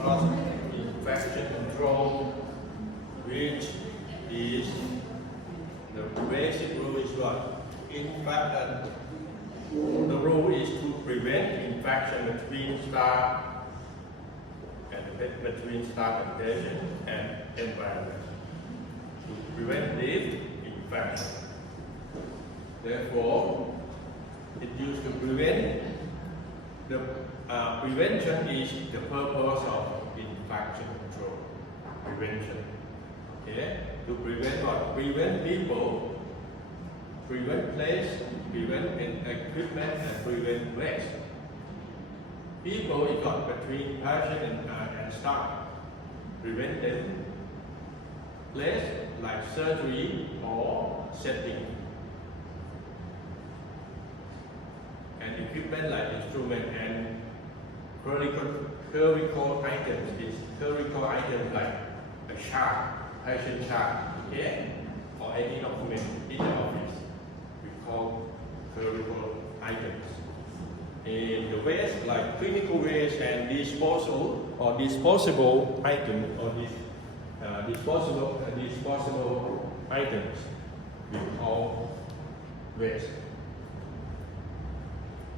cross-infection control, which is the basic rule is what? In fact, the rule is to prevent infection between staff and between staff and patient and environment. To prevent this infection. Therefore, it used to prevent. The prevention is the purpose of infection control. Prevention. Okay? To prevent what? Prevent people, prevent place, prevent equipment, and prevent waste. People is not between patient and staff. Prevent them. Place like surgery or setting. And equipment like instrument and clerical items is clerical items like a chart, patient chart, okay? Or any document in the office. We call clerical items. In the waste like clinical waste and disposal or disposable items or disposable items we call waste.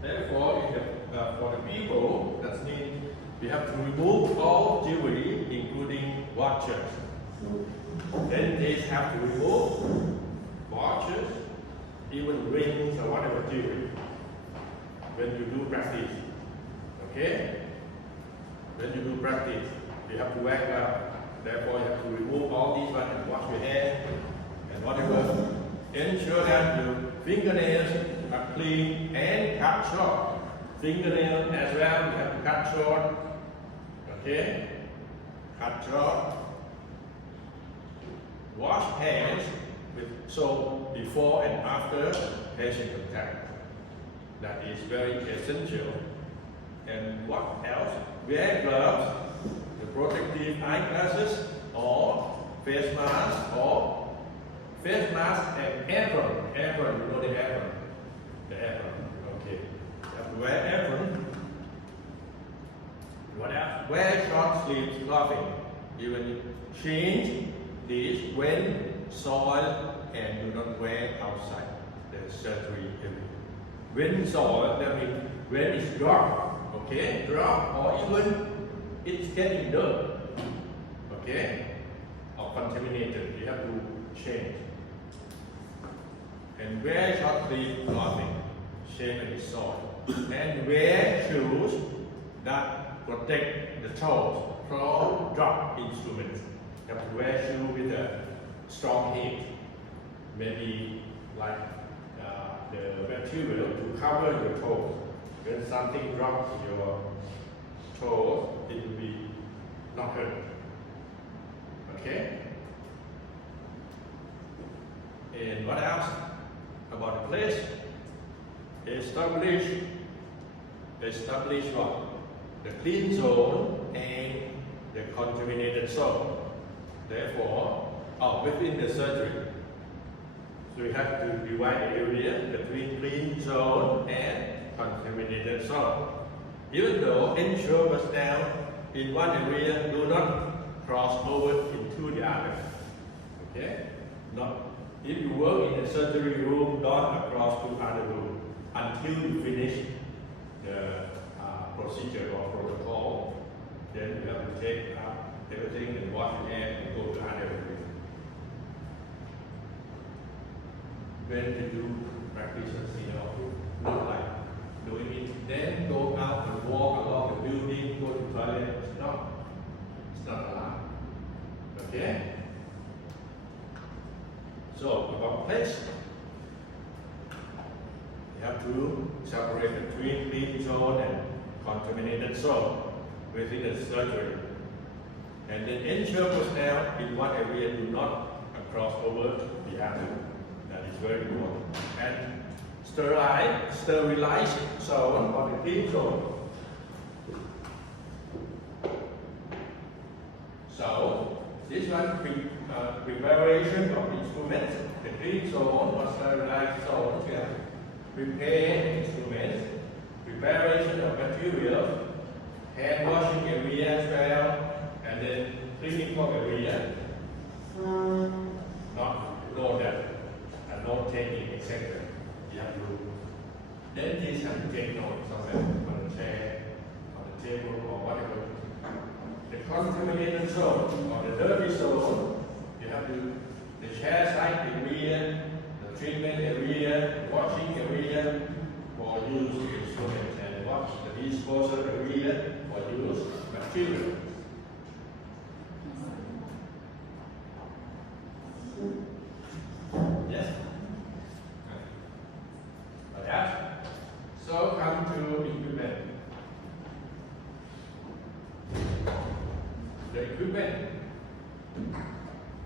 Therefore, for the people, that means we have to remove all jewelry, including watches. Dentists have to remove watches, even rings or whatever jewelry when you do practice. Okay? When you do practice, you have to wear gloves. Therefore, you have to remove all these ones and wash your hands and whatever. Ensure that your fingernails are clean and cut short. Fingernails as well, you have to cut short. Okay? Cut short. Wash hands with soap before and after patient contact. That is very essential. And what else? Wear gloves, the protective eyeglasses, or face mask, and apron. Apron, you know the apron. The apron. Okay. You have to wear apron. What else? Wear short sleeves clothing. Even change this when soiled and do not wear outside the surgery area. When soiled, that means when it's dry, okay? Dry or even it's getting dirt, okay? Or contaminated, you have to change. And wear short sleeve clothing, shame and soil. And wear shoes that protect the toes from drop instruments. You have to wear shoes with a strong heel, maybe like the material to cover your toes. When something drops your toes, it will be not hurt. Okay? And what else about the place? Establish what? The clean zone and the contaminated zone. Therefore, within the surgery, so we have to divide the area between clean zone and contaminated zone. Even though ensure personnel in one area do not cross over into the other. Okay? Not if you work in a surgery room, don't cross to other room until you finish the procedure or protocol. Then you have to take up everything and wash your hands and go to other room. When you do practices, not like doing it, then go out and walk along the building, go to toilet. It's not allowed. Okay? So about place, you have to separate between clean zone and contaminated zone within the surgery. And then ensure personnel in one area do not cross over the other. That is very important. And sterilize zone or the clean zone. So this one preparation of instruments, the clean zone or sterilized zone, we have prepare instruments, preparation of materials, hand washing area as well, have to take note somewhere on the chair, on the table, or whatever. The contaminated zone or the dirty zone, you have to the chair side area, the treatment area, washing area for use instruments, and watch the disposal area for use material. Yes? Like that. So come to equipment. The equipment.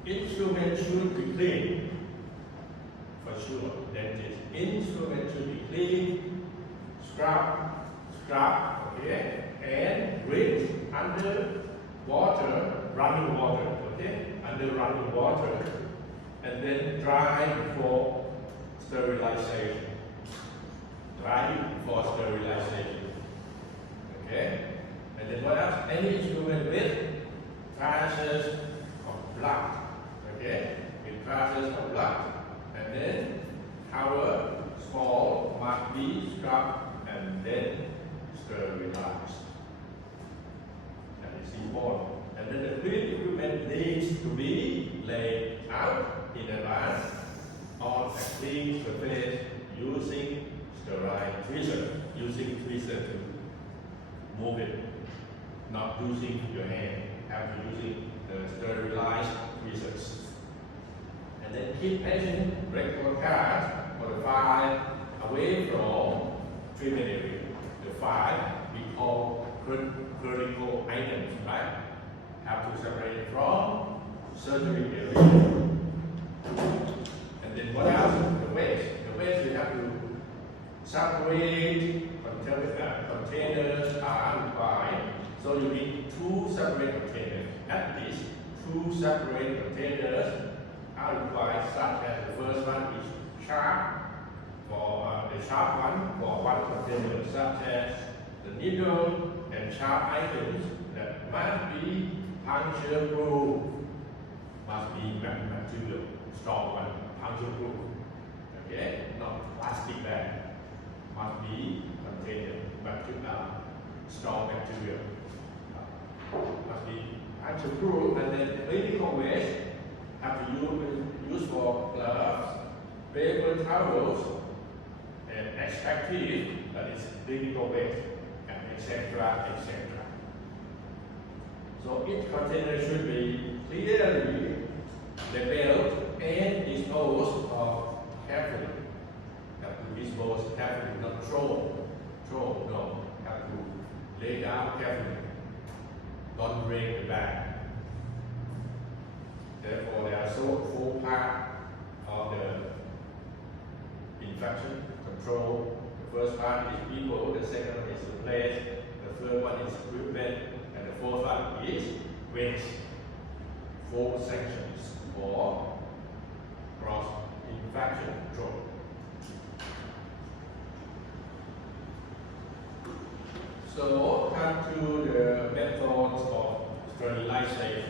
Instrument should be clean. For sure. Dentist. Instrument should be clean. Scrub, okay? And rinse under water, running water, okay? Under running water. And then dry before sterilization. Dry before sterilization. Okay? And then what else? Any instrument with traces of blood. Okay? With traces of blood. And then cover small must be scrubbed and then sterilized. That is important. And then the clean equipment needs to be laid out in advance on a clean surface using sterile tweezer. Using tweezer to move it, not using your hand. Have to using the sterilized tweezers. And then keep patient record cards or the file away from treatment area. The file we call critical items, right? Have to separate it from surgery area. And then what else? The waste. The waste you have to separate containers are required. So you need 2 separate containers. At least 2 separate containers are required, such as the first one is sharp for the sharp one for one container, such as the needle and sharp items that must be puncture proof, must be material, strong one, puncture proof. Okay, not plastic bag, must be container, material, strong material, must be puncture proof. And then clinical waste have to use for gloves, paper towels, and extractive, that is clinical waste, and etc. etc. So each container should be clearly labeled and disposed of carefully. Have to dispose carefully, not throw, no. Have to lay down carefully. Don't break the bag. Therefore, there are 4 parts of the infection control. The first part is people, the second one is the place, the third one is equipment, and the fourth one is waste. 4 sections for cross-infection control. So, come to the methods of sterilization.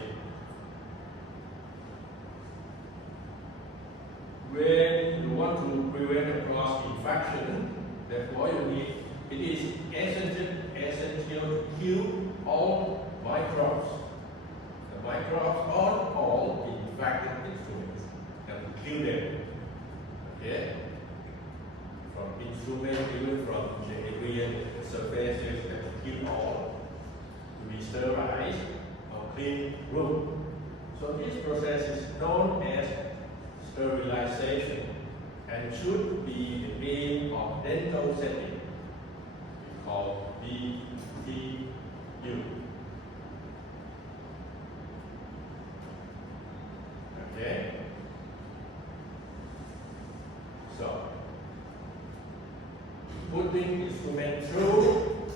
When you want to prevent a cross-infection, therefore it is essential to kill all microbes. The microbes on all infected instruments, and to kill them. Okay? From instrument, even from the area, the surfaces, and to kill all, to be sterilized or clean room. So this process is known as sterilization and should be the aim of dental setting. We call BTU. Okay? So, putting instrument through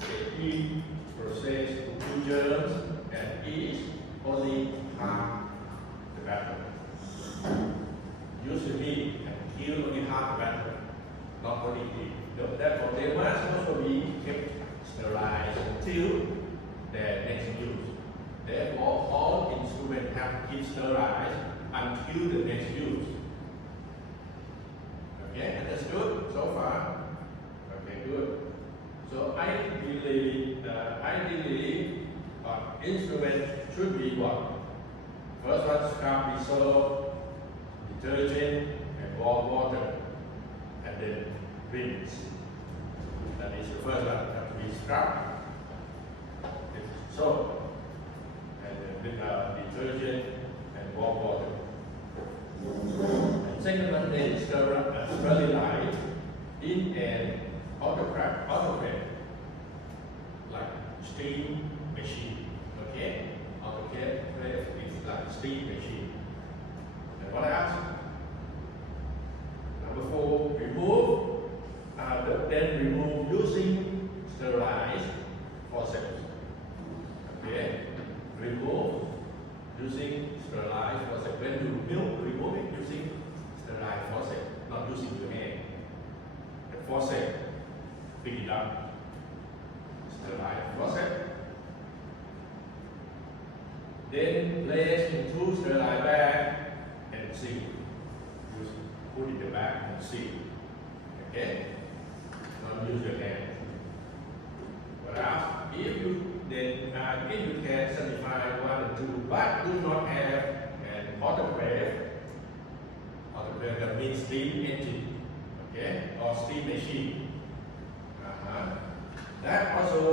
the heat process to kill germs and is only half the battle. Usually can kill only half the battle, not only heat. Therefore, they must also be kept sterilized until their next use. Therefore, all instruments have to keep sterilized until the next use. Okay, understood so far? Okay, good. ideally, instrument should be what? First one, scrub dissolve, detergent, and warm water, and then rinse. That is the first one. Have to be scrub, soap, and then with detergent and warm water. And second one is sterilize in an autoclave, like steam machine. Okay, autoclave is like steam machine. And what else? Number 4, remove. Then remove using sterilized faucets. Okay, remove using sterilized faucet. When you remove it using sterilized faucet, not using your hand. The faucet, pick it up. Sterilized faucet. Then place into sterilized bag and seal. Put in the bag and seal. Okay? Don't use your hand. What else? If you can certify 1 and 2, but do not have an autoclave. Autoclave that means steam engine, okay, or steam machine. That also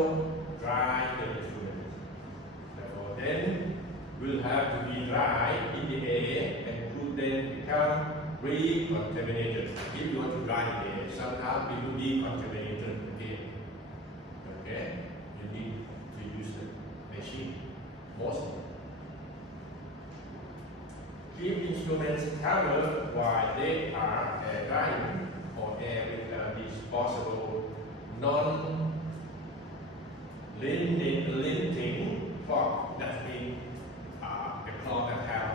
dry the instrument. Therefore, then will have to be dry in the air and could then become recontaminated. If you want to dry the air, sometimes it will be contaminated again. Okay, you need to use the machine mostly. Keep instruments covered while they are air drying or air with disposable non-linting cloth. That means a cloth that have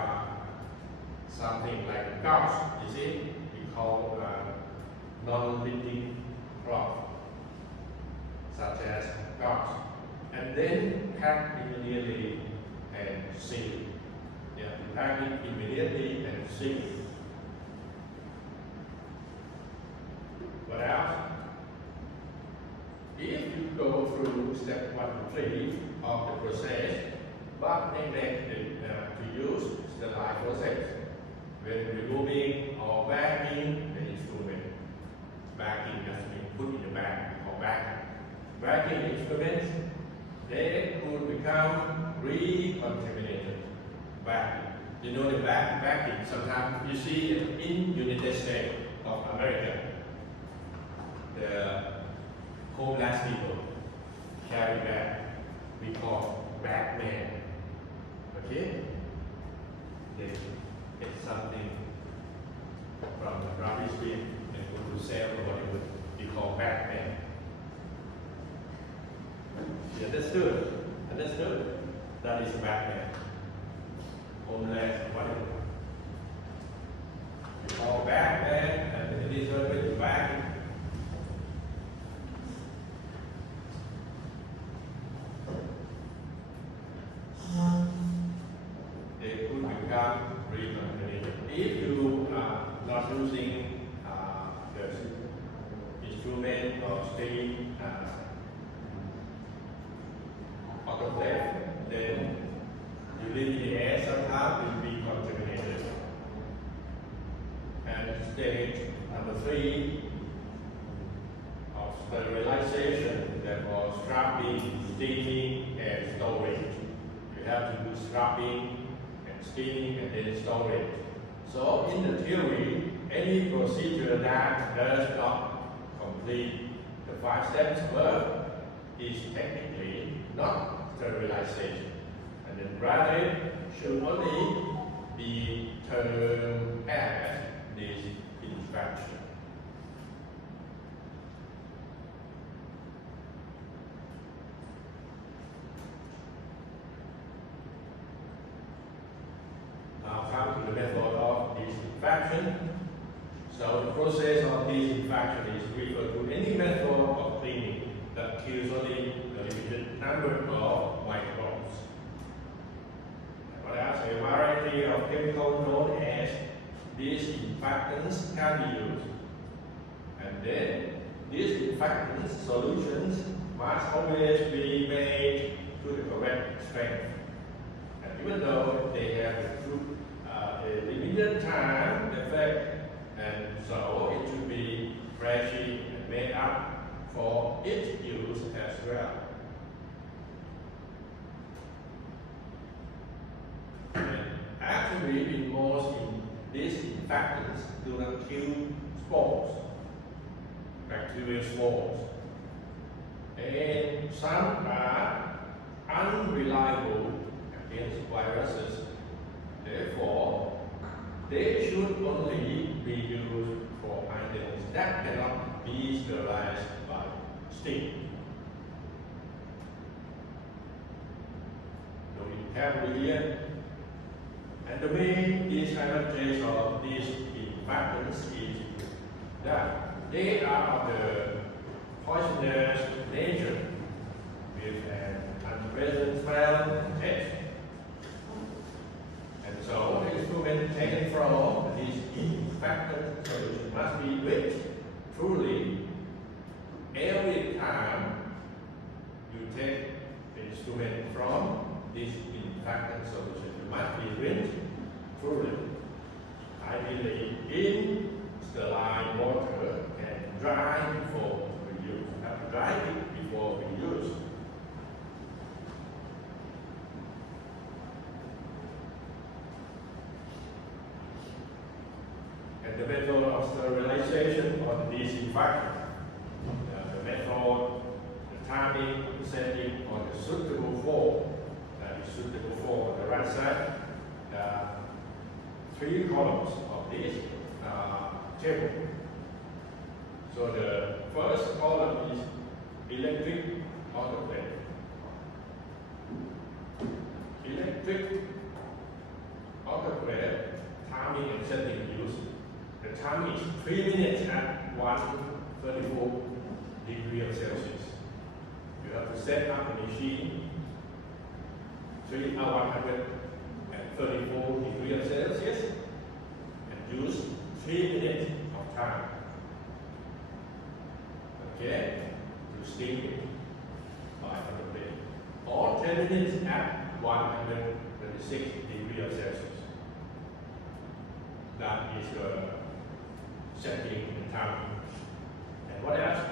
something like gauze. You see, we call non-linting cloth, such as gauze, and then pack immediately and seal. You have to pack it immediately and seal. What else? If you go through step 1 to 3 of the process, but neglect to use sterilized process when removing or bagging the instrument. Bagging has been put in the bag or bag. Bagging instruments, they could become recontaminated. Bagging. You know the bagging. Sometimes you see it in United States of America. The homeless people carry bag. We call bagman. Okay? They get something from the rubbish bin and go to sell or whatever. We call bagman. You understood? Understood? That is bagman. Homeless, whatever. We call bagman, and it is when you bag. They could become recontaminated. If you are not using the instrument or steam autoclave, then you leave the air, sometimes it will be contaminated. And stage number 3 of sterilization, that was scrubbing, steaming, and storage. You have to do scrubbing and steaming and then storage. So in the theory, any procedure that does not complete the 5 steps above is technically not sterilization. And then rather should only be termed as disinfection. Now come to the method of disinfection. So the process of disinfection is referred to any method of cleaning that kills only a limited number of microbes. What else? A variety of chemicals known as disinfectants can be used. And then disinfectant solutions must always be made to the correct strength. And even though they have a limited time effect, and so it should be freshly made up for its use as well. And actually, in most these infectants do not kill spores, bacterial spores, and some are unreliable against viruses. Therefore, they should only be used for items that cannot be sterilized by steam. So we have here, and the main disadvantage of these infectants is that they are of the poisonous nature with an unpleasant smell and taste. And so the instrument taken from this infectant solution must be rinsed thoroughly. Every time you take the instrument from this infectant solution, you must be rinsed thoroughly, ideally in sterile water and dry before we use. You have to dry it before we use. And the method of sterilization of the disinfectant, the method, the timing, the setting, or the suitable form, that is suitable for the right side. There are three columns of this table. So the first column is electric autoclave. Electric autoclave timing and setting use. The time is 3 minutes at 134 degrees Celsius. You have to set up the machine 134 degrees Celsius and use 3 minutes of time. Okay, to steam it by 100 degrees. Or 10 minutes at 126 degrees Celsius. That is the setting and time. And what else?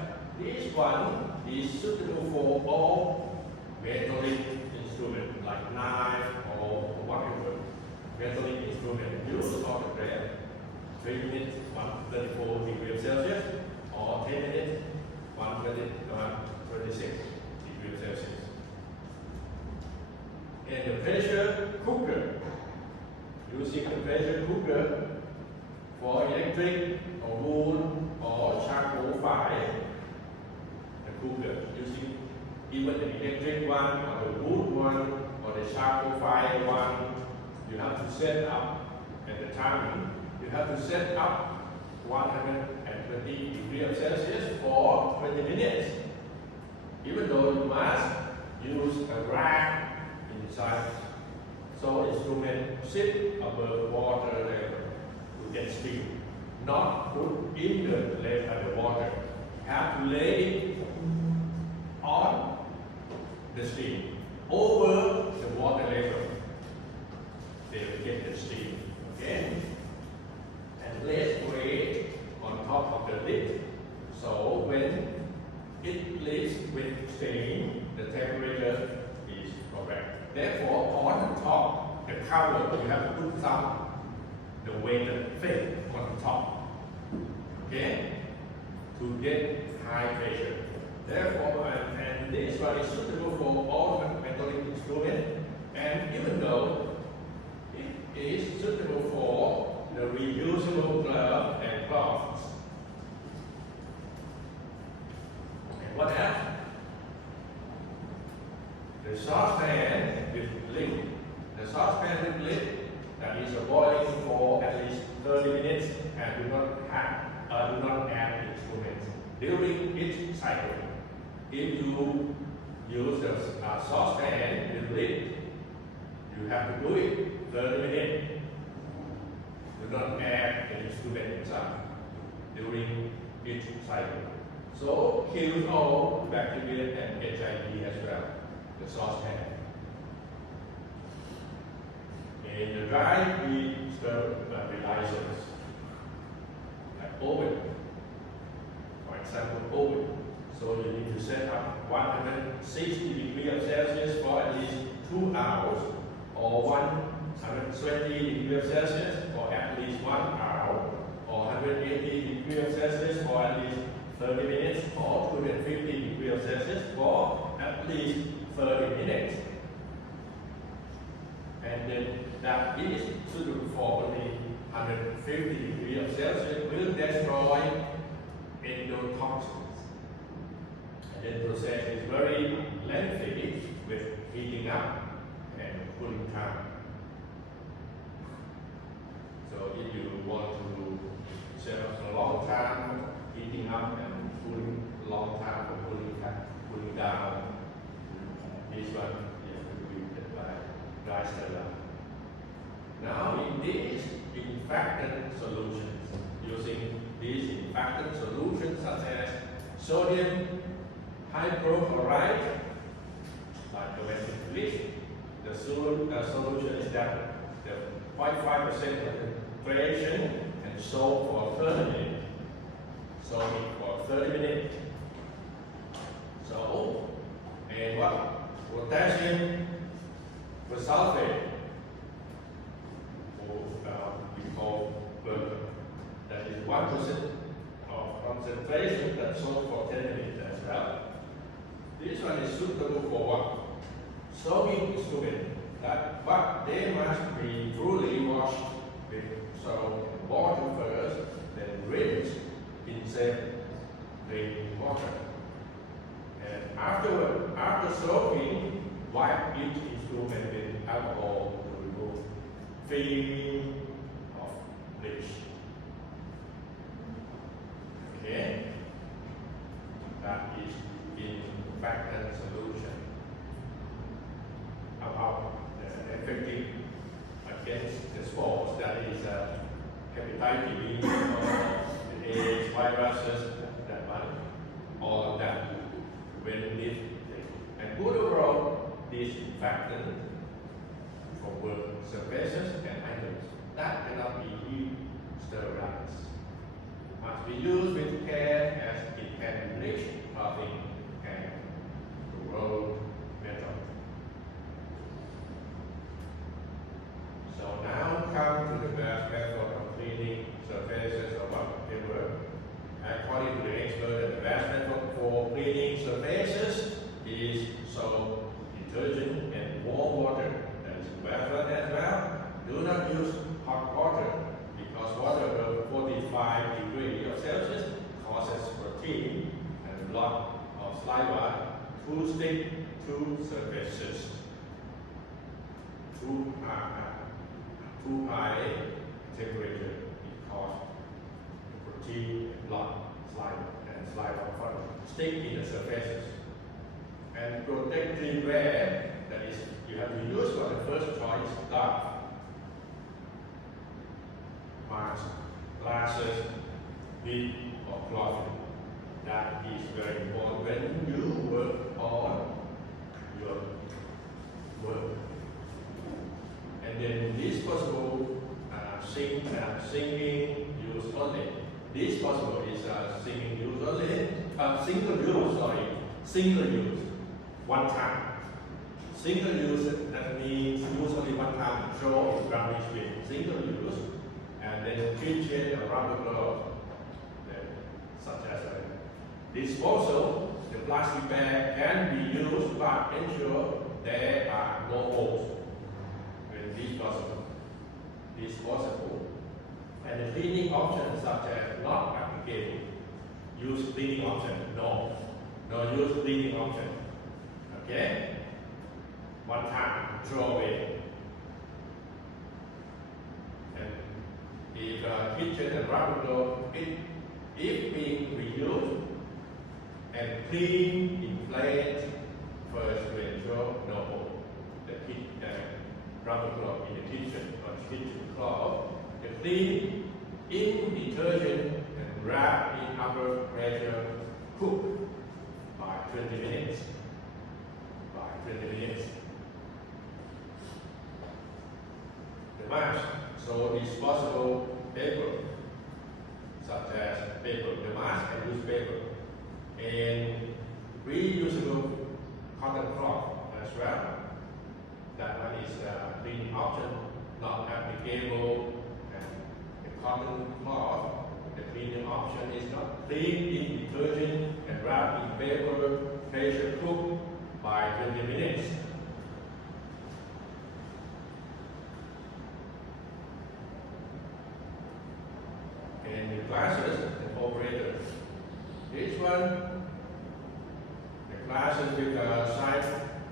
This one is suitable for all metallic instruments like knife or whatever metallic instrument used on the bread. 3 minutes, 134 degrees Celsius, or 10 minutes, 126 degrees Celsius. And the pressure cooker, using the pressure cooker for electric or wood or charcoal fire, the cooker using even the electric one or the wood one or the charcoal fire one, you have to set up at the timing. You have to set up 120 degrees Celsius for 20 minutes. Even though you must use a rack inside, so instrument sit above water level to get steam, not put in the water. You have to lay it on the steam over the water level. They will get the steam. Okay? And let's weight on top of the lid. So when it leaves with steam, the temperature is correct. Therefore, on the top, the cover, you have to put some the weighted thing on top. Okay? To get high pressure. Therefore, and this one is suitable for all metallic instruments, and even though it is suitable for the reusable glove and cloths. And what else? The saucepan with lid. The saucepan with lid that is boiling for at least 30 minutes and do not add instruments during each cycle. If you use the saucepan with lid, you have to do it 30 minutes. Do not add the instrument inside during each cycle. So kills all bacteria and HIV as well, the saucepan. In the dry heat sterilizers, like oven, for example oven. So you need to set up 160 degrees of Celsius for at least 2 hours, or 120 degrees of Celsius for at least 1 hour, or 180 degrees of Celsius for at least 30 minutes, or 250 degrees of Celsius for at least 30 minutes. And then that is suitable for only 150 degrees of Celsius will destroy endotoxins. And the process is very lengthy with heating up and cooling time. So if you want to set up a long time heating up and cooling, long time for cooling down, this one is repeated by dry sterilizer. Now in these infectant solutions, using these infectant solutions such as sodium hypochlorite, like domestic bleach, the solution is that the 0.5% concentration and soak for 30 minutes. Soak it for 30 minutes. So, and what? Potassium sulfate, we call burger. That is 1% of concentration that soak for 10 minutes as well. This one is suitable for what? Soaking instrument, but they must be truly washed with soap and water first, then rinsed in safe clean water. And afterward, after soaking, wipe each instrument with alcohol to remove film of bleach. Okay, that is infectant solution. About the effective against the spores, that is hepatitis B, or AIDS, viruses, that one, all of that, when needed. And good overall, disinfectant for work surfaces and items that cannot be heat sterilized. Must be used with care as it can bleach clothing and corrode metal. So now come to the best method of cleaning surfaces or whatever. According to the expert, the best method for cleaning surfaces is soap, detergent, and warm water. That is best one as well. Do not use hot water because water above 45 degrees of Celsius causes protein and blood of saliva to stick to surfaces. Too high temperature it causes protein and blood, saliva stick in the surfaces. And protective wear, that is, you have to use for the first choice glove, mask, glasses, wig, or clothing. That is very important when you work on your work. And then disposable singing use only. Disposable is singing use only. Single use, one time. Single use, that means use only one time. Throw is rubbish bin. Single use, and then kitchen or rubber glove, such as disposal. The plastic bag can be used, but ensure there are no holes when disposable. And the cleaning options such as not applicating. Use cleaning option, no use cleaning option. Okay? One time, throw away. And if kitchen and rubber glove, if being reused and clean in place first to ensure no hole. The rubber glove in the kitchen or kitchen cloth, the clean in detergent and wrap in upper pressure cook by 20 minutes. By 20 minutes. The mask, so disposable paper, such as paper, the mask and newspaper, and reusable cotton cloth as well. That one is a cleaning option, not applicable, and the cotton cloth, the cleaning option is not clean in detergent and wrapped in paper, pressure cook by 20 minutes. And the glasses and operator. This one, the glasses with side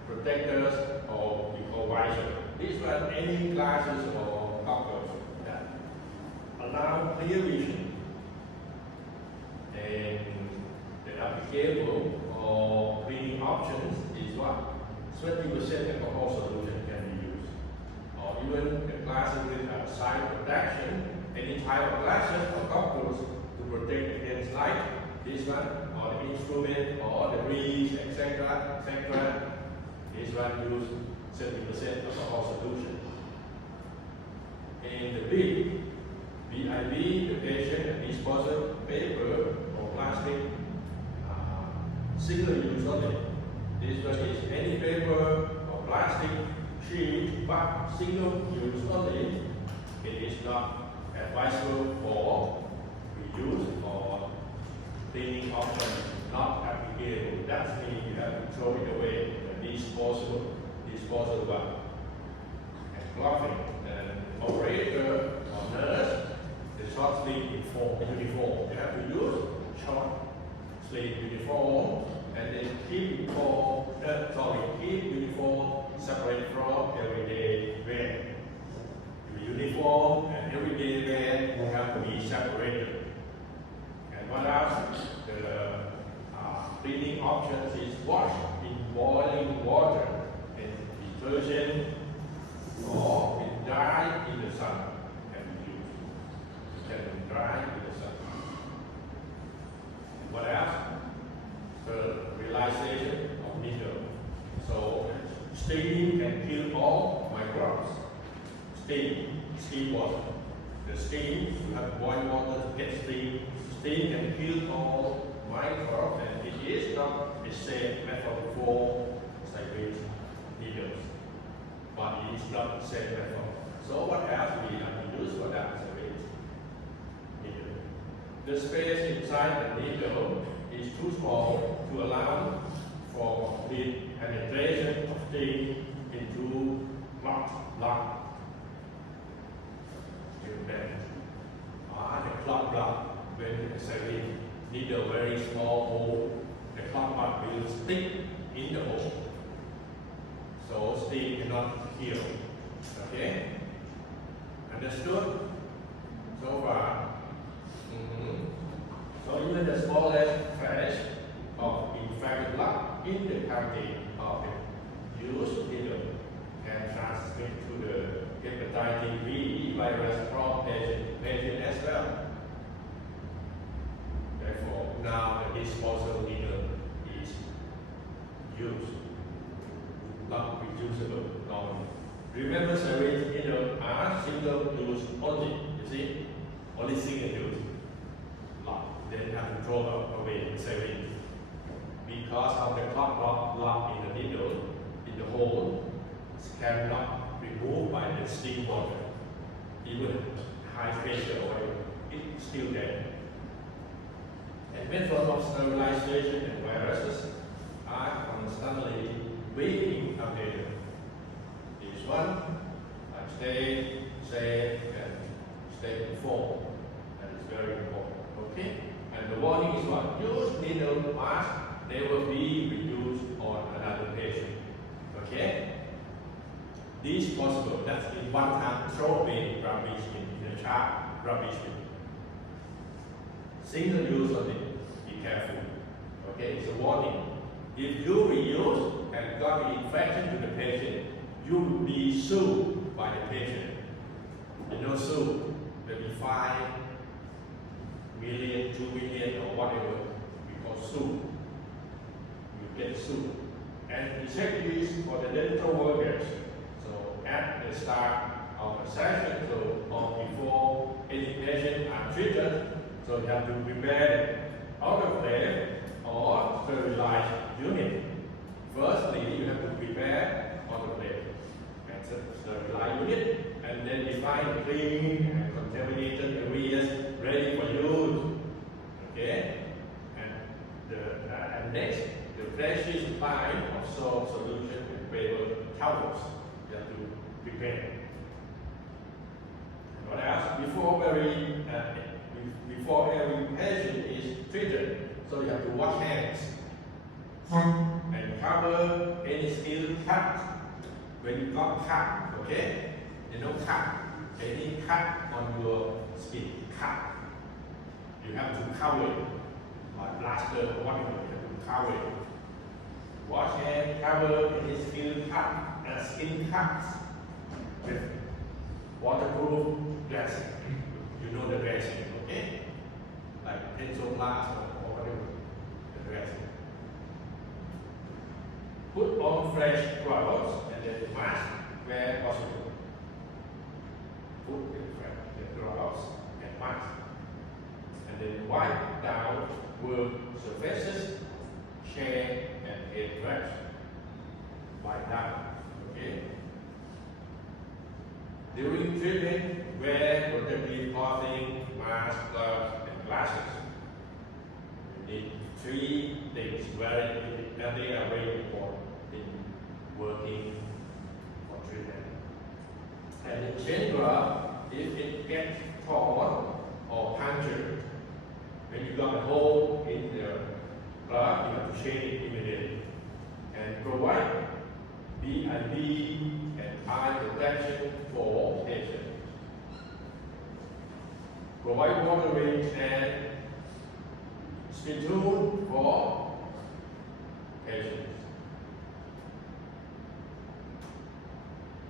protectors or you call visor. This one, any glasses or goggles that allow clear vision. And the applicable or cleaning options is what? 20% alcohol solution can be used. Or even the glasses with side protection, any type of glasses or goggles to protect against light. This one, or the instrument, or the breeze, etc., etc. This one use 70% alcohol solution. And the BIB, the patient and disposable paper or plastic, single use only. This one is any paper or plastic sheet, but single use only. It is not advisable for reuse or cleaning option, not applicable. That means you have to throw it away. Disposable one. And clothing, and operator or nurse, the short sleeve uniform. You have to use short sleeve uniform and then keep uniform separate from everyday wear. The uniform and everyday wear have to be separated. And what else? The cleaning options is wash in boiling water and detergent or in dry in the sun can be used. It can be dry in the sun. What else? The realization of needle. So steam can kill all microbes. Steam water. The steam, you have boiled water to get steam. Steam can kill all microbes, and it is not a safe method for syringe needles, but it is not a safe method. So what else we have to use for that syringe needle? The space inside the needle is too small to allow for complete penetration of steam into clogged lung. The clogged lung when the syringe needle very small hole, the clogged blood will stick in the hole. So steam cannot kill. Okay? Understood? So far? So even the smallest flash of infected blood in the cavity of the used needle can transmit to the hepatitis B virus from patient as well. Therefore, now the disposable needle is used, not reusable normally. Remember, syringe needles are single use only. You see, only single use. Then have to throw away the syringe because of the clot lock in the needle in the hole cannot be removed by the steam water. Even high pressure oil, it's still there. And method of sterilization and viruses are constantly being updated. This one, stay safe and stay informed. That is very important. Okay? And the warning is what? Use needle mask never be reused on another patient. Okay? This is possible. That's in one time throw away rubbish in the chart rubbish bin. Single use only. Be careful. Okay? It's a warning. If you reuse and got the infection to the patient, you will be sued by the patient. You know, sue, maybe 5 million, 2 million, or whatever, because soup. You get soup. And we check this for the dental workers. So at the start of the session, so or before any patient are treated, so you have to prepare autoclave or sterilized unit. Firstly, you have to prepare autoclave and sterilized unit, and then define clean and contaminated areas ready for use. Okay, and next, the freshest line of soap solution and paper towels you have to prepare. And what else? Before every patient is treated, so you have to wash hands and cover any skin cut when you got cut. Okay, you don't cut any cut on your skin. Cut. You have to cover it by plaster or whatever. You have to cover it. Wash hands, cover any skin cuts with waterproof dressing. You know the dressing, okay? Like pencil glass or whatever the dressing. Put on fresh gloves and then mask where possible. Put the gloves and mask. And then wipe down work surfaces, chair and headrest. Wipe down, okay? During treatment, wear protective clothing, mask, gloves, and glasses. You need 3 things and they are very important in working for treatment. And in general, if it gets torn or punctured, when you got a hole in the glove, you have to change it immediately. And provide B&B and eye protection for patients. Provide watering and spittoon for patients.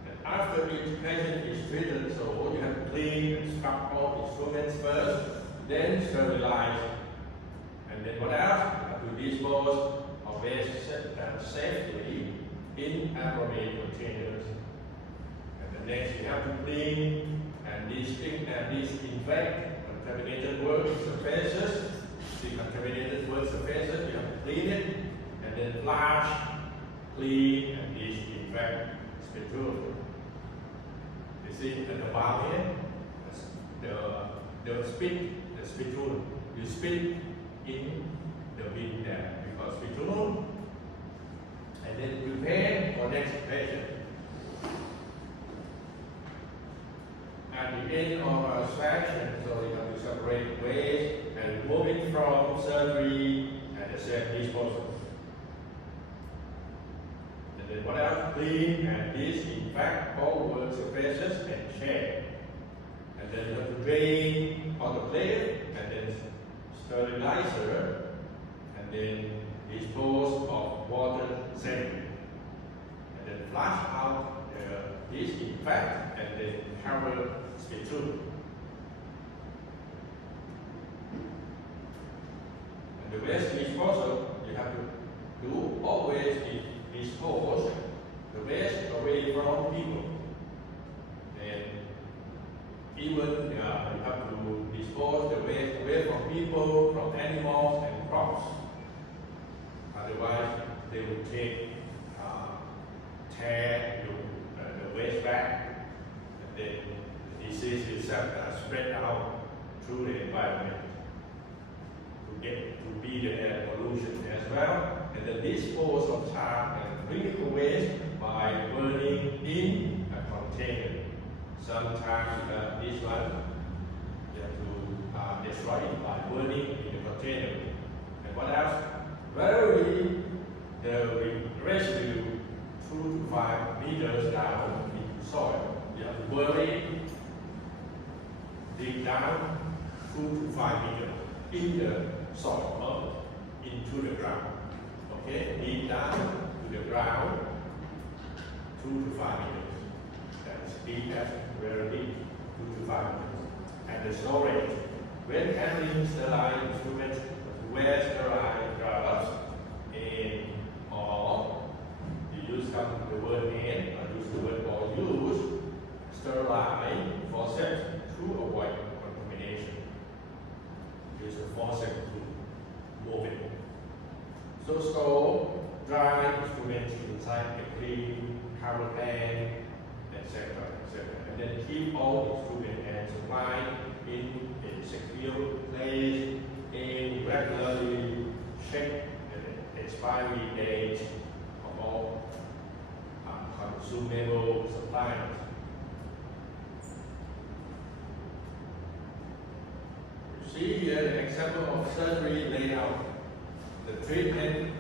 And after each patient is treated, so you have to clean and scrub all instruments first, then sterilize. And then what else? You have to dispose of waste safely in appropriate containers. And the next, you have to clean and disinfect contaminated work surfaces. The contaminated work surfaces, you have to clean it, and then flush, clean, and disinfect spittoon. You see at the bottom here, the spittoon. You spit in the bin there because spittoon, and then prepare for next patient. At the end of a section, so you have to separate waste and remove it from surgery and the safe disposal. And then what else? Clean and disinfect all work surfaces and chair. And then you have to drain autoclave and then sterilizer and then dispose of water safely. And then flush out the disinfect and then cover spittoon. And the waste disposal, you have to do always dispose the waste away from people. And even you have to dispose the waste away from people, from animals and crops. Otherwise, they will tear the waste back, and then the disease itself spread out through the environment to be the air pollution as well. And then dispose of tar and chemical waste by burning in a container. Sometimes this one you have to destroy it by burning in the container. And what else? Bury the residue 2 to 5 meters down into soil. You have to bury it, dig down 2 to 5 meters in the soil, into the ground. Okay, dig down to the ground 2 to 5 meters. That's deep, that's very deep, 2 to 5 meters. And the storage, when handling sterile instruments, wear sterile drugs and or you use the word and or use the word or use sterile forceps to avoid contamination. Use a forceps to move it. So store dry instruments inside a clean cover pan, etc. And then keep all instruments and supply in a secure place and regularly check the expiry date of all consumable supplies. You see here the example of surgery layout. The treatment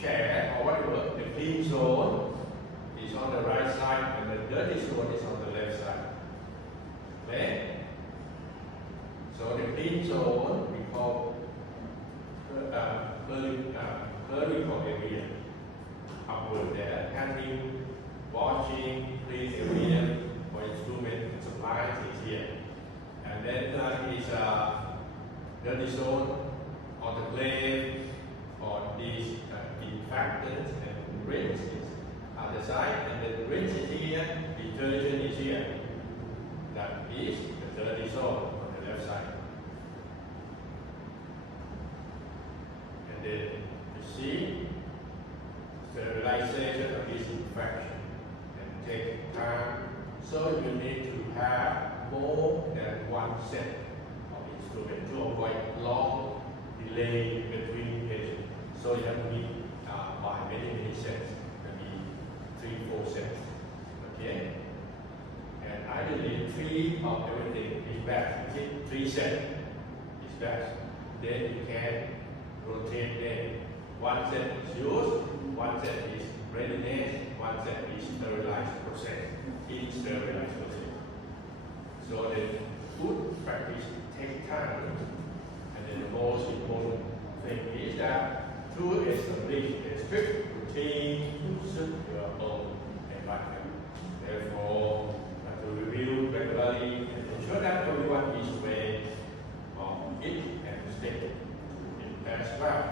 chair or whatever, the clean zone is on the right side and the dirty zone is on the left side. Okay? So the clean zone we call clerical area. Upward there, handling, washing, clean area for instrument and supplies is here. And then is dirty zone on the plate or these infectants and rinse is at the side, and then rinse is here, detergent is here. That is the dirty zone on the left side. And then you see sterilization of this infection and take time. So you need to have more than one set of instruments to avoid long delay between patients. So you have to be by many sets, maybe 3-4 sets. Okay? And ideally 3 of everything is best. 3 sets is best. Then you can rotate them. 1 set is used, 1 set is readiness, 1 set is sterilized process. In sterilized process. So the good practice takes time. And then the most important thing is that to establish a strict routine to suit your own environment. Therefore, to review regularly and ensure that everyone is aware of it and stick to it as well.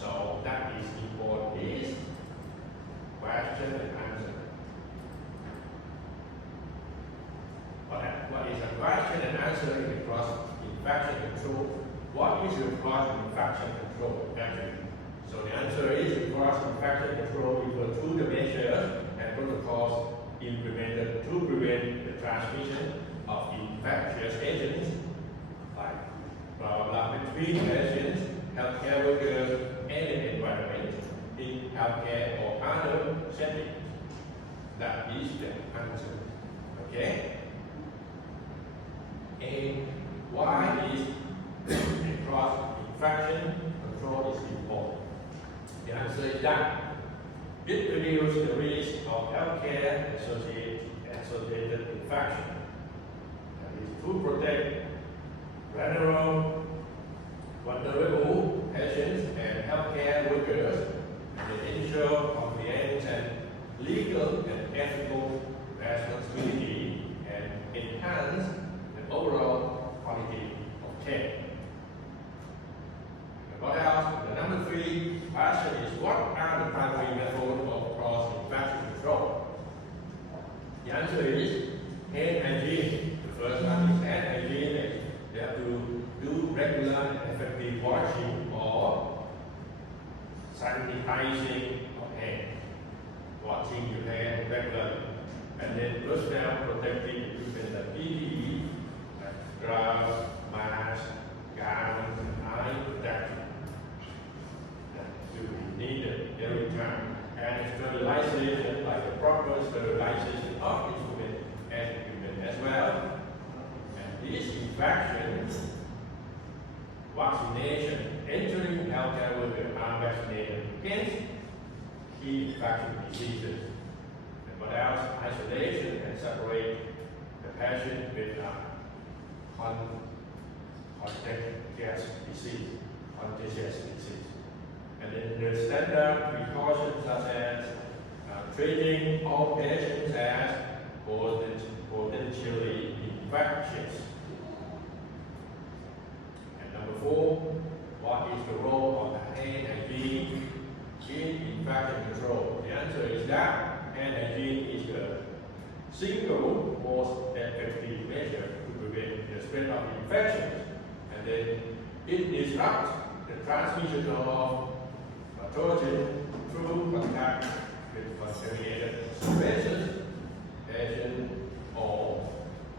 So that is important is question and answer. What is a question and answer in the cross-infection control? What is the cross-infection control actually? So the answer is cross-infection control refers to the measures and protocols implemented to prevent the transmission of infectious agents like blah blah between patients, healthcare workers, and the environment in healthcare or other settings. That is the answer. Okay? And why is cross-infection control is important? The answer is that it reduces the risk of healthcare associated infection. That is to protect vulnerable patients and healthcare workers and ensure compliance and legal and ethical responsibility and enhance the overall quality of care. What else? The number 3 question is what are the primary methods of cross-infection control? The answer is hand hygiene. The first one is hand hygiene. You have to do regular and effective washing or sanitizing of hands. Washing your hands regularly. And then personal protective equipment like PPE, gloves, masks, gowns, and eye protection. To be needed every time. And sterilization, like the proper sterilization of instrument and equipment as well. And this infection, vaccination, entering healthcare workers are vaccinated against key infection diseases. And what else? Isolation and separate the patient with contagious disease. And then the standard precautions such as treating all patients as potentially infectious. And number 4, what is the role of the hand hygiene in infection control? The answer is that hand hygiene is the single most effective measure to prevent the spread of infections, and then it disrupts the transmission of pathogen through contact with contaminated surfaces, agent, or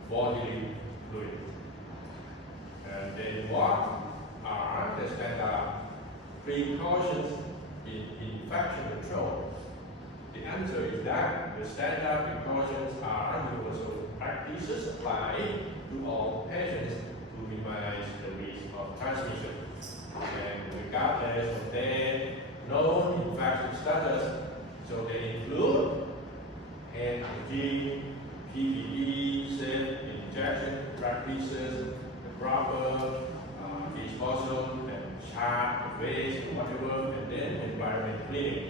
bodily fluid. And then what are the standard precautions in infection control? The answer is that the standard precautions are universal practices applied to all patients to minimize the risk of transmission, and regardless of their known infection status. So they include hand hygiene, PPE, safe injection practices, the proper disposal and charge waste, whatever, and then environment cleaning.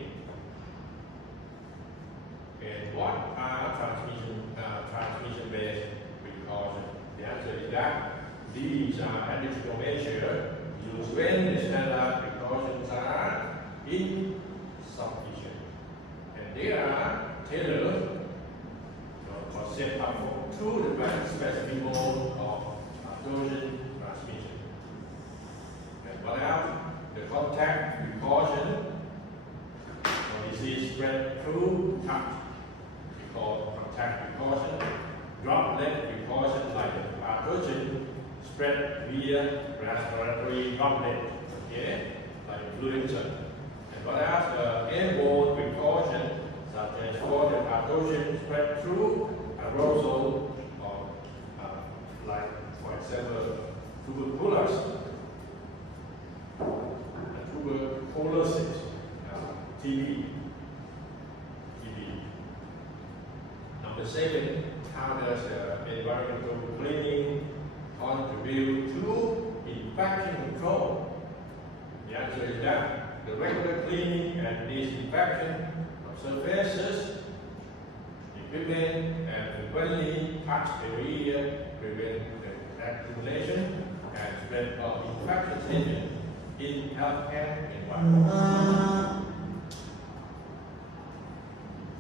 And what are transmission-based precautions? The answer is that these are additional measures used when the standard precautions are insufficient, and they are tailored or set up to the specific mode of pathogen transmission. And what else? The contact precaution for disease spread through touch. Contact precaution, droplet precaution like the pathogen spread via respiratory droplet, okay, like influenza. And what else? Airborne precaution such as for the pathogen spread through aerosol or like for example tuberculosis, TB. Number 7, how does environmental cleaning contribute to infection control? The answer is that the regular cleaning and disinfection of surfaces, equipment, and frequently touch area prevent the accumulation and spread of infectious agents in healthcare environments.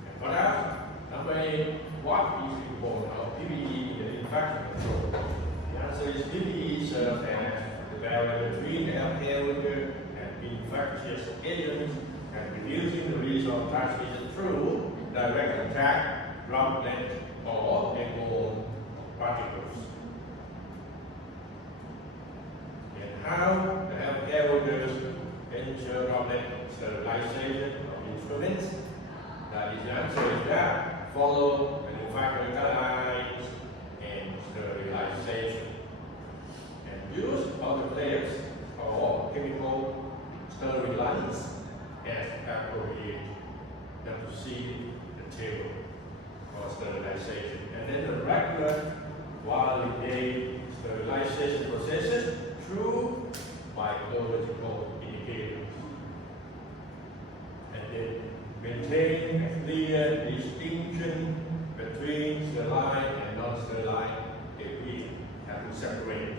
And what else? Number 8, what is the role of PPE in infection control? The answer is PPE serves as the barrier between the healthcare worker and infectious agents, and reducing the risk of transmission through direct contact, droplet, or airborne particles. And how the healthcare workers ensure droplet sterilization of instruments? That is, the answer is that follow manufacturer guidelines and sterilization, and use autoclaves or chemical sterilants as appropriate. You have to see the table for sterilization, and then the regular validate sterilization processes through biological indicators, and then maintain a clear distinction between sterile and non-sterile debris. Have to separate.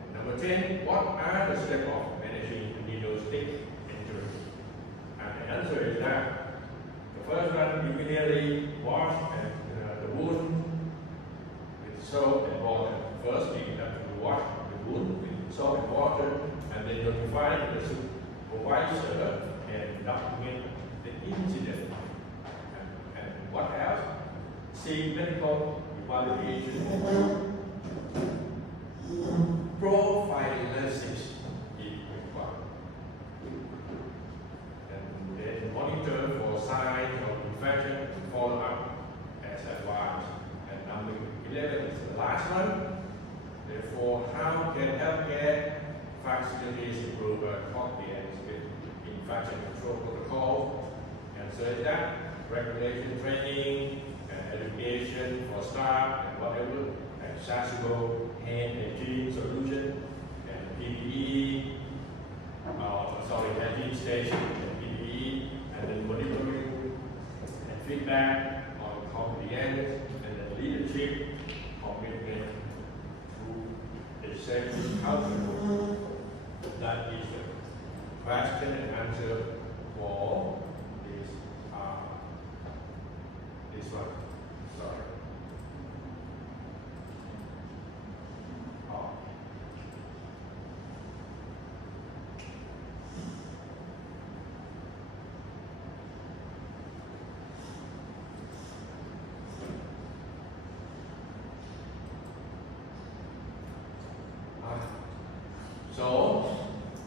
And number 10, what are the steps of managing needle stick injury? And the answer is that the first one, immediately wash the wound with soap and water. First, you have to wash the wound with soap and water, and then notify the supervisor and document the incident. And what else? Seek medical evaluation. Prophylaxis if required. And then monitor for signs of infection and follow up as advised. And number 11 is the last one. Therefore, how can healthcare facilities improve compliance with infection control protocol? And so is that regulation training and education for staff and whatever, accessible hand hygiene solution and PPE, hygiene station and PPE, and then monitoring and feedback on compliance, and then leadership commitment to same as how to remove. That is the question and answer for this one. Sorry. Oh. So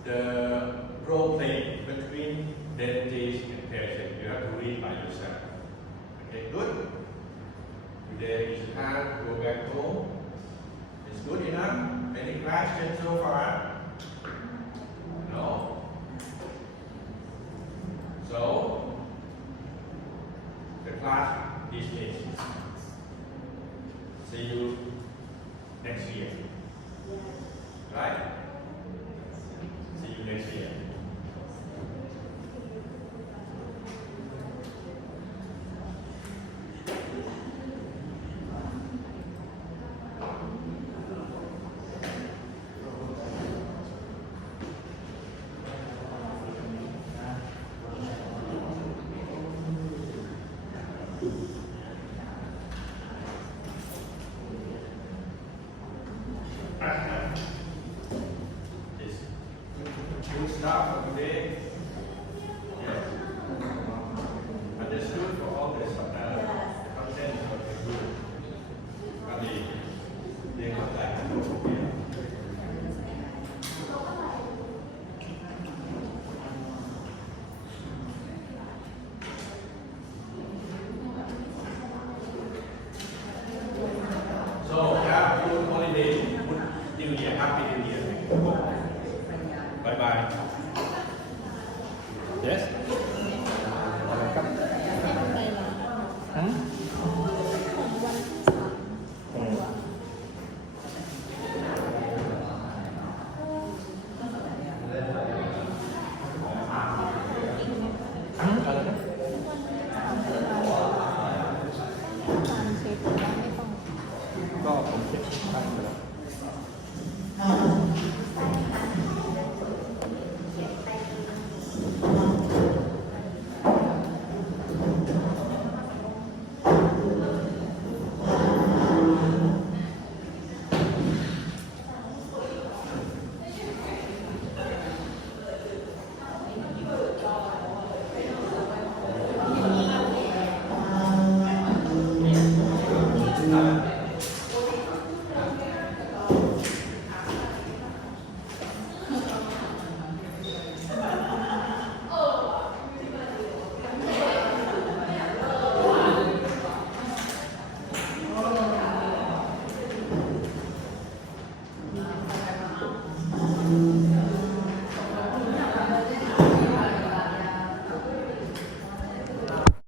the role play between dentist and patient, you have to read by yourself. Okay, good. Today is time to go back home. It's good enough. Any questions so far? No. So the class is finished. See you next year. Right?